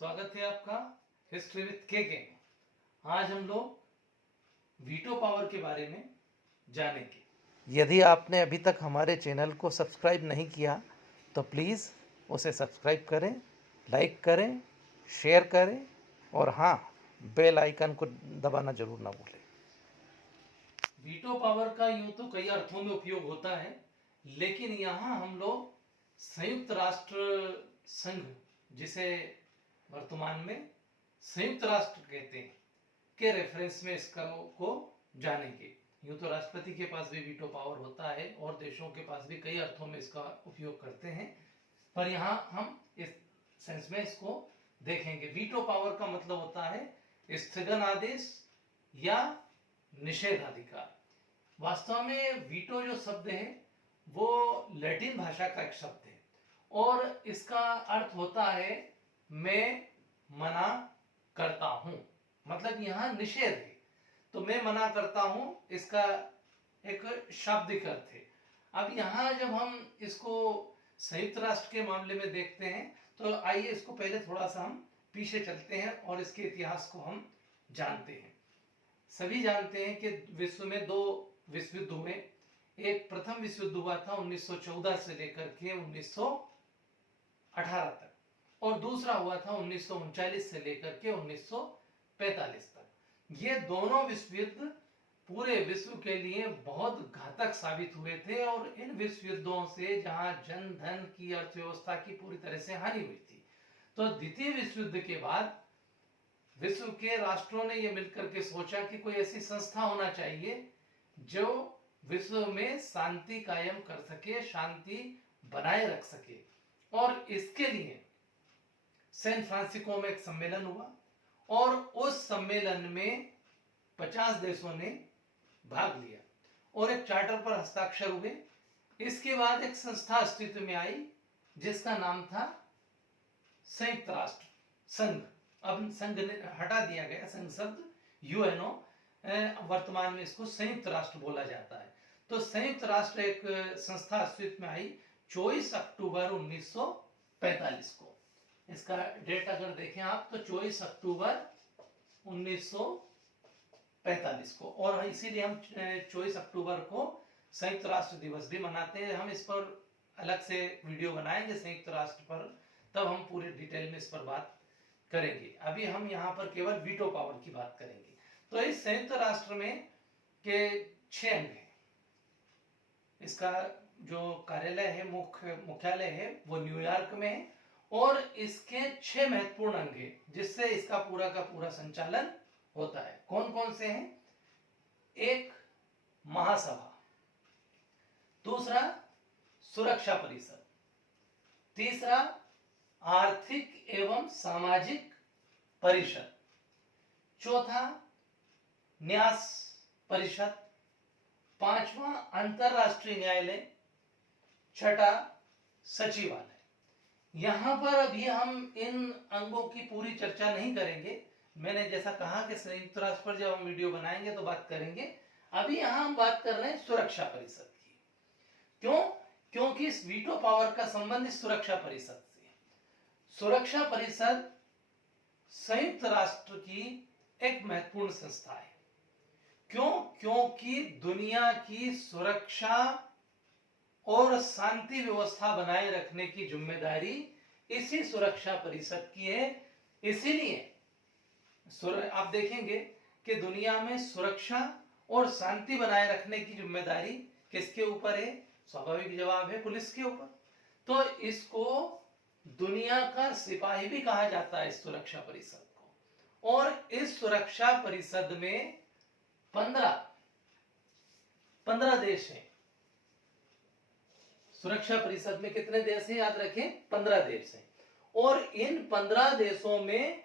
स्वागत है आपका हिस्ट्री विद के। आज हम लोग वीटो पावर के बारे में जानेंगे। यदि आपने अभी तक हमारे चैनल को सब्सक्राइब नहीं किया तो प्लीज़ उसे सब्सक्राइब करें, लाइक करें, शेयर करें और हाँ, बेल आइकन को दबाना जरूर ना भूलें। वीटो पावर का यूं तो कई अर्थों में उपयोग होता है, लेकिन यहाँ हम लोग संयुक्त राष्ट्र संघ, जिसे वर्तमान में संयुक्त राष्ट्र कहते हैं, के रेफरेंस में इसका को जानेंगे। यूं तो राष्ट्रपति के पास भी वीटो पावर होता है और देशों के पास भी कई अर्थों में इसका उपयोग करते हैं, पर यहाँ हम इस सेंस में इसको देखेंगे। वीटो पावर का मतलब होता है स्थगन आदेश या निषेधाधिकार। वास्तव में वीटो जो शब्द है वो लैटिन भाषा का एक शब्द है और इसका अर्थ होता है मैं मना करता हूं। मतलब यहां निषेध है, तो मैं मना करता हूं, इसका एक शाब्दिक अर्थ है। अब यहां जब हम इसको संयुक्त राष्ट्र के मामले में देखते हैं तो आइए इसको पहले थोड़ा सा हम पीछे चलते हैं और इसके इतिहास को हम जानते हैं। सभी जानते हैं कि विश्व में दो विश्व युद्ध हुए। एक प्रथम विश्व युद्ध हुआ था 1914 से लेकर के 1918 तक, और दूसरा हुआ था 1939 से लेकर के 1945 तक। ये दोनों विश्व युद्ध पूरे विश्व के लिए बहुत घातक साबित हुए थे और इन विश्व युद्धों से जहां जन धन की अर्थव्यवस्था की पूरी तरह से हानि हुई थी, तो द्वितीय विश्व युद्ध के बाद विश्व के राष्ट्रों ने यह मिलकर के सोचा कि कोई ऐसी संस्था होना चाहिए जो विश्व में शांति कायम कर सके, शांति बनाए रख सके। और इसके लिए सैन फ्रांसिस्को में एक सम्मेलन हुआ और उस सम्मेलन में 50 देशों ने भाग लिया और एक चार्टर पर हस्ताक्षर हुए। इसके बाद एक संस्था अस्तित्व में आई जिसका नाम था संयुक्त राष्ट्र संघ। अब संघ ने हटा दिया गया, संघ शब्द यूएनओ, वर्तमान में इसको संयुक्त राष्ट्र बोला जाता है। तो संयुक्त राष्ट्र एक संस्था अस्तित्व में आई 24 अक्टूबर 1945 को। इसका डेट अगर देखें आप तो 24 अक्टूबर 1945 को, और इसीलिए हम 24 अक्टूबर को संयुक्त राष्ट्र दिवस भी मनाते हैं। हम इस पर अलग से वीडियो बनाएंगे संयुक्त राष्ट्र पर, तब हम पूरे डिटेल में इस पर बात करेंगे। अभी हम यहाँ पर केवल वीटो पावर की बात करेंगे। तो इस संयुक्त राष्ट्र में के 6 अंग हैं। इसका जो कार्यालय है, मुख्यालय है, वो न्यूयॉर्क में है और इसके 6 महत्वपूर्ण अंग हैं जिससे इसका पूरा का पूरा संचालन होता है। कौन कौन से हैं? एक, महासभा। दूसरा, सुरक्षा परिषद। तीसरा, आर्थिक एवं सामाजिक परिषद। चौथा, न्यास परिषद। पांचवा, अंतरराष्ट्रीय न्यायालय। छठा, सचिवालय। यहां पर अभी हम इन अंगों की पूरी चर्चा नहीं करेंगे। मैंने जैसा कहा कि संयुक्त राष्ट्र पर जब हम वीडियो बनाएंगे तो बात करेंगे। अभी यहां हम बात कर रहे हैं सुरक्षा परिषद की। क्यों? क्योंकि इस वीटो पावर का संबंध इस सुरक्षा परिषद से। सुरक्षा परिषद संयुक्त राष्ट्र की एक महत्वपूर्ण संस्था है। क्यों? क्योंकि दुनिया की सुरक्षा और शांति व्यवस्था बनाए रखने की जिम्मेदारी इसी सुरक्षा परिषद की है। इसीलिए आप देखेंगे कि दुनिया में सुरक्षा और शांति बनाए रखने की जिम्मेदारी किसके ऊपर है? स्वाभाविक जवाब है, पुलिस के ऊपर। तो इसको दुनिया का सिपाही भी कहा जाता है, इस सुरक्षा परिषद को। और इस सुरक्षा परिषद में 15 देश हैं। सुरक्षा परिषद में कितने देश हैं? याद रखें, 15 देश हैं। और इन 15 देशों में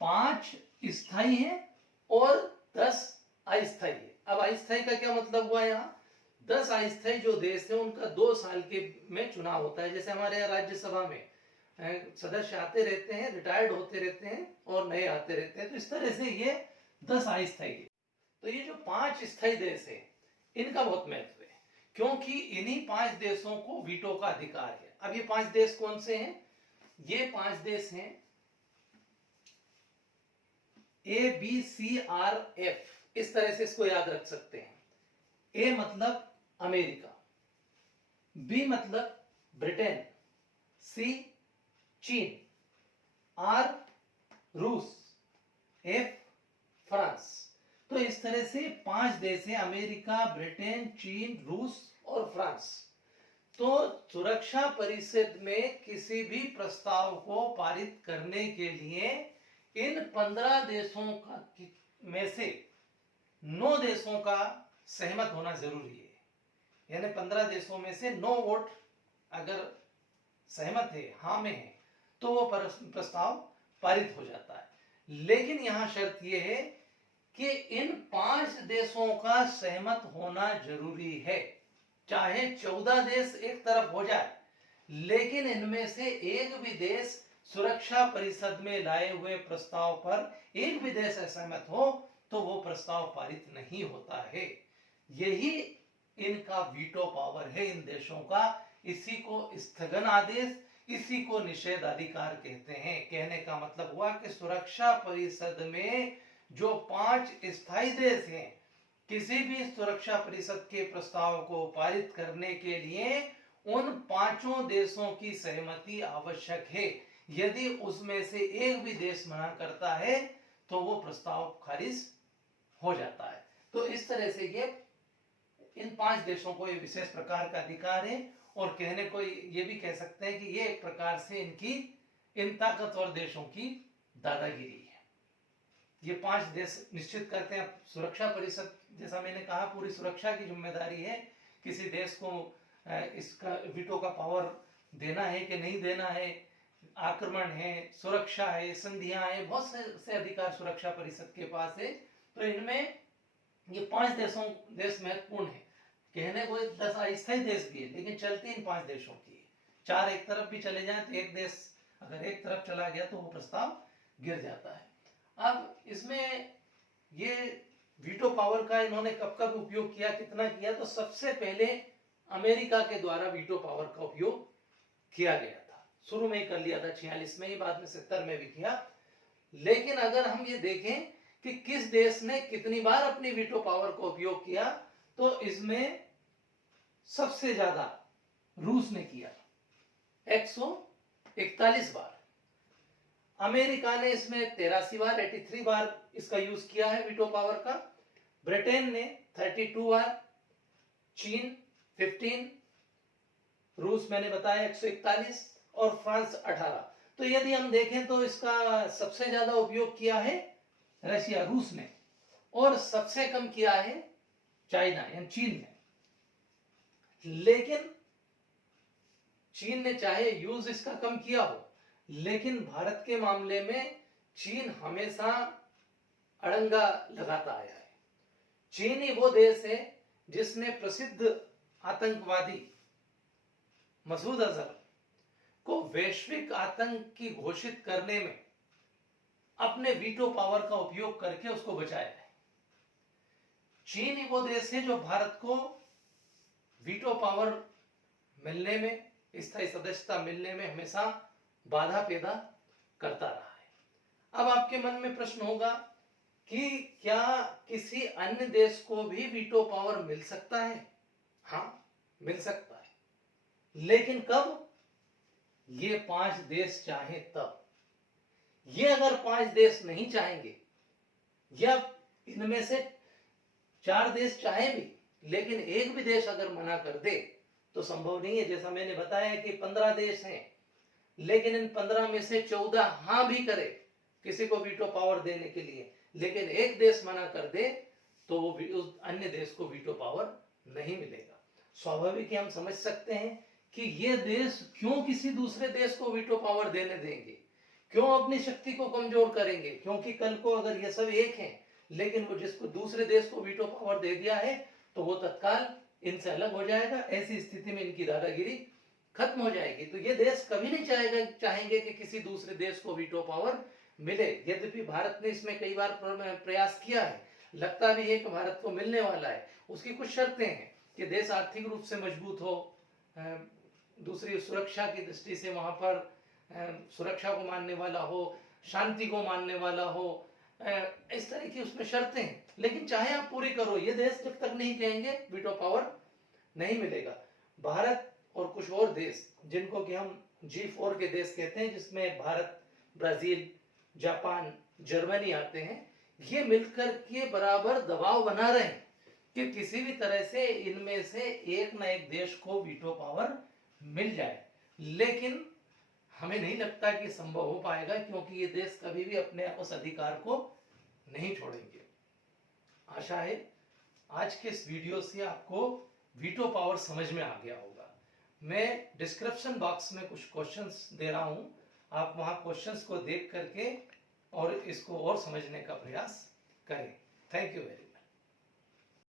5 स्थायी हैं और 10 अस्थायी है। अब अस्थायी का क्या मतलब हुआ? यहाँ 10 अस्थायी जो देश है उनका 2 साल के में चुनाव होता है। जैसे हमारे यहाँ राज्यसभा में सदस्य आते रहते हैं, रिटायर्ड होते रहते हैं और नए आते रहते हैं, तो इस तरह से ये 10 अस्थायी है। तो ये जो 5 स्थायी देश है इनका बहुत महत्व है, क्योंकि इन्हीं 5 देशों को वीटो का अधिकार है। अब ये 5 देश कौन से हैं? ये 5 देश हैं ABCRF, इस तरह से इसको याद रख सकते हैं। ए मतलब अमेरिका, बी मतलब ब्रिटेन, सी चीन, आर रूस, एफ फ्रांस। तो इस तरह से 5 देश हैं, अमेरिका, ब्रिटेन, चीन, रूस और फ्रांस। तो सुरक्षा परिषद में किसी भी प्रस्ताव को पारित करने के लिए इन 15 देशों का में से 9 देशों का सहमत होना जरूरी है। यानी 15 देशों में से 9 वोट अगर सहमत है, हाँ में है, तो वो प्रस्ताव पारित हो जाता है। लेकिन यहां शर्त यह है कि इन 5 देशों का सहमत होना जरूरी है। चाहे 14 देश एक तरफ हो जाए, लेकिन इनमें से एक भी देश सुरक्षा परिषद में लाए हुए प्रस्ताव पर एक भी देश असहमत हो तो वो प्रस्ताव पारित नहीं होता है। यही इनका वीटो पावर है इन देशों का। इसी को स्थगन आदेश, इसी को निषेधाधिकार कहते हैं। कहने का मतलब हुआ कि सुरक्षा परिषद में जो 5 स्थायी देश हैं, किसी भी सुरक्षा परिषद के प्रस्ताव को पारित करने के लिए उन 5 देशों की सहमति आवश्यक है। यदि उसमें से एक भी देश मना करता है तो वो प्रस्ताव खारिज हो जाता है। तो इस तरह से ये इन 5 देशों को ये विशेष प्रकार का अधिकार है। और कहने को ये भी कह सकते हैं कि ये एक प्रकार से इन ताकतवर देशों की दादागिरी है। ये 5 देश निश्चित करते हैं। सुरक्षा परिषद, जैसा मैंने कहा, पूरी सुरक्षा की जिम्मेदारी है। किसी देश को इसका वीटो का पावर देना है कि नहीं देना है, आक्रमण है, सुरक्षा है, संधियां है, बहुत से अधिकार सुरक्षा परिषद के पास है। तो इनमें ये 5 देश महत्वपूर्ण है। कहने को 10 अस्थायी देश भी है, लेकिन चलती इन 5 देशों की है। 4 एक तरफ भी चले जाएं तो एक देश अगर एक तरफ चला गया तो वो प्रस्ताव गिर जाता है। अब इसमें ये वीटो पावर का इन्होंने कब कब उपयोग किया, कितना किया, तो सबसे पहले अमेरिका के द्वारा वीटो पावर का उपयोग किया गया था। शुरू में ही कर लिया था 46 में ही, बाद में 70 में भी किया। लेकिन अगर हम ये देखें कि किस देश ने कितनी बार अपनी वीटो पावर का उपयोग किया, तो इसमें सबसे ज्यादा रूस ने किया 141 बार। अमेरिका ने इसमें 83 बार 83 बार इसका यूज किया है वीटो पावर का। ब्रिटेन ने 32 बार, चीन 15, रूस मैंने बताया 141 और फ्रांस 18। तो यदि हम देखें तो इसका सबसे ज्यादा उपयोग किया है रशिया, रूस ने, और सबसे कम किया है चाइना यानी चीन ने। लेकिन चीन ने चाहे यूज इसका कम किया हो, लेकिन भारत के मामले में चीन हमेशा अड़ंगा लगाता आया है। चीन ही वो देश है जिसने प्रसिद्ध आतंकवादी मसूद अजहर को वैश्विक आतंकी घोषित करने में अपने वीटो पावर का उपयोग करके उसको बचाया है। चीन ही वो देश है जो भारत को वीटो पावर मिलने में, स्थायी सदस्यता मिलने में हमेशा बाधा पैदा करता रहा है। अब आपके मन में प्रश्न होगा कि क्या किसी अन्य देश को भी वीटो पावर मिल सकता है? हाँ, मिल सकता है, लेकिन कब? ये 5 देश चाहे तब। ये अगर 5 देश नहीं चाहेंगे, या इनमें से 4 देश चाहे भी, लेकिन एक भी देश अगर मना कर दे तो संभव नहीं है। जैसा मैंने बताया कि 15 देश हैं, लेकिन इन 15 में से 14 हाँ भी करे किसी को वीटो पावर देने के लिए, लेकिन एक देश मना कर दे तो वो उस अन्य देश को वीटो पावर नहीं मिलेगा। स्वाभाविक है, हम समझ सकते हैं कि ये देश क्यों किसी दूसरे देश को वीटो पावर देने देंगे, क्यों अपनी शक्ति को कमजोर करेंगे। क्योंकि कल को अगर ये सब एक हैं, लेकिन वो जिसको दूसरे देश को वीटो पावर दे दिया है तो वो तत्काल इनसे अलग हो जाएगा। ऐसी स्थिति में इनकी दादागिरी खत्म हो जाएगी। तो ये देश कभी नहीं चाहेंगे कि किसी दूसरे देश को वीटो पावर मिले। यद्यपि भारत ने इसमें कई बार प्रयास किया है, लगता भी है कि भारत को मिलने वाला है। उसकी कुछ शर्तें हैं कि देश आर्थिक रूप से मजबूत हो, दूसरी सुरक्षा की दृष्टि से वहां पर सुरक्षा को मानने वाला हो, शांति को मानने वाला हो, इस तरह की उसमें शर्तें हैं, लेकिन चाहे आप पूरी करो, ये देश जब तक नहीं कहेंगे वीटो पावर नहीं मिलेगा। भारत और कुछ और देश जिनको कि हम G4 के देश कहते हैं, जिसमें भारत, ब्राजील, जापान, जर्मनी आते हैं, ये मिलकर के बराबर दबाव बना रहे हैं कि किसी भी तरह से इनमें से एक ना एक देश को वीटो पावर मिल जाए। लेकिन हमें नहीं लगता कि संभव हो पाएगा, क्योंकि ये देश कभी भी अपने उस अधिकार को नहीं छोड़ेंगे। आशा है आज के इस वीडियो से आपको वीटो पावर समझ में आ गया होगा। मैं डिस्क्रिप्शन बॉक्स में कुछ क्वेश्चंस दे रहा हूं, आप वहां क्वेश्चंस को देख करके और इसको और समझने का प्रयास करें। Thank you very much.